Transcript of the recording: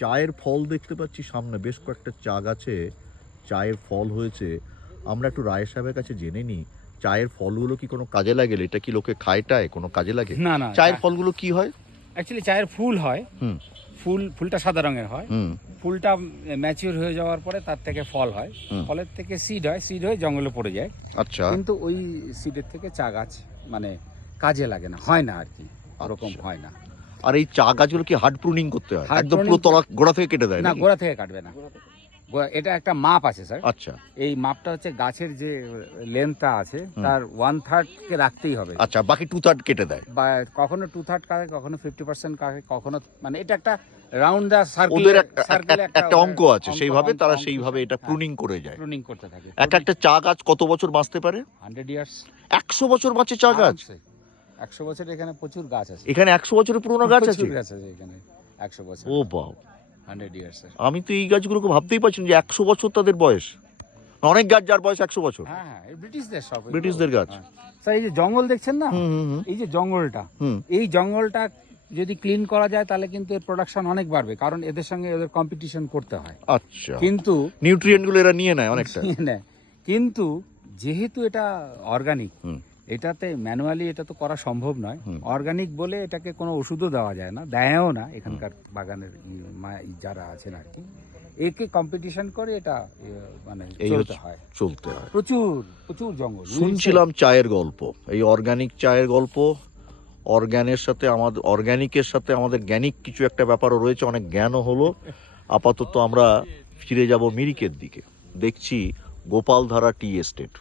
চায়ের ফল দেখতে পাচ্ছি সামনে, বেশ কয়েকটা চা গাছে চায়ের ফল হয়েছে। আমরা একটু রায় সাহেবের কাছে জেনে নিই, চায়ের ফলগুলো কি কোনো কাজে লাগে? এটা কি লোকে খায়টায় কোনো কাজে লাগে? না না, চায়ের ফলগুলো কি হয়? অ্যাকচুয়ালি চায়ের ফুল হয়। হুম। ফুলটা সাদা রঙের হয়। ফুলটা ম্যাচিওর হয়ে যাওয়ার পরে তার থেকে ফল হয়। ফলের থেকে সিড হয়, সিড হয়ে জঙ্গলে পড়ে যায়। আচ্ছা। কিন্তু ওই সিডের থেকে চা গাছ মানে কাজে লাগে না, হয় না আর কি, ওরকম হয় না। আর এই চা গাছগুলো কি হার্ড প্রুনিং করতে হয়? Hard একদম পুরো pruning- তলা গোড়া থেকে কেটে দেয় না, নাকি? গোড়া থেকে কাটবে না। এটা একটা মাপ আছে স্যার। আচ্ছা এই মাপটা হচ্ছে গাছের যে লেন্থটা আছে তার 1/3 কে রাখতেই হবে। আচ্ছা, বাকি 2/3 কেটে দেয়। বা কখনো 2/3 কাটে, কখনো 50% কাটে, কখনো মানে এটা একটা রাউন্ড দা সার্কেল। ওদের একটা অঙ্ক আছে, সেইভাবে তারা সেইভাবে এটা প্রুনিং করে যায়। প্রুনিং করতে থাকে। একটা চা গাছ কত বছর বাঁচতে পারে? 100 ইয়ার্স। 100 বছর বাঁচে চা গাছ? 100 বছর এখানে প্রচুর গাছ আছে। এখানে 100 বছরের পুরনো গাছ আছে? প্রচুর গাছ আছে এখানে 100 বছর। ও বাবা, 100 ইয়ার্স। আমি তো এই গাছগুলোকে ভাবতেই পারছি না যে 100 বছর তাদের বয়স। অনেক গাছ যার বয়স 100 বছর। হ্যাঁ হ্যাঁ, এই ব্রিটিশদের সব। ব্রিটিশদের গাছ। স্যার এই যে জঙ্গল দেখছেন না, এই যে জঙ্গলটা, এই জঙ্গলটা যদি ক্লিন করা যায় তাহলে কিন্তু এর প্রোডাকশন অনেক বাড়বে, কারণ এদের সঙ্গে এদের কম্পিটিশন করতে হয়। আচ্ছা, কিন্তু নিউট্রিয়েন্ট গুলো এরা নিয়ে নেয় অনেকটা। কিন্তু যেহেতু এটা অর্গানিক, এটাতে ম্যানুয়ালি এটা তো করা সম্ভব নয়। অর্গানিক বলে এটাকে কোনো ওষুধও দেওয়া যায় না, দেয়ও না এখানকার বাগানের যারা আছেন আর কি। একে কম্পিটিশন করে এটা মানে চলতে হয়। প্রচুর প্রচুর জঙ্গল। শুনছিলাম চায়ের গল্প, এই অর্গানিক চায়ের গল্প। অর্গানিকের সাথে আমাদের জ্ঞানিক কিছু একটা ব্যাপারও রয়েছে, অনেক জ্ঞানও হলো। আপাতত আমরা ফিরে যাব মিরিকের দিকে। দেখছি গোপালধারা টি এস্টেট।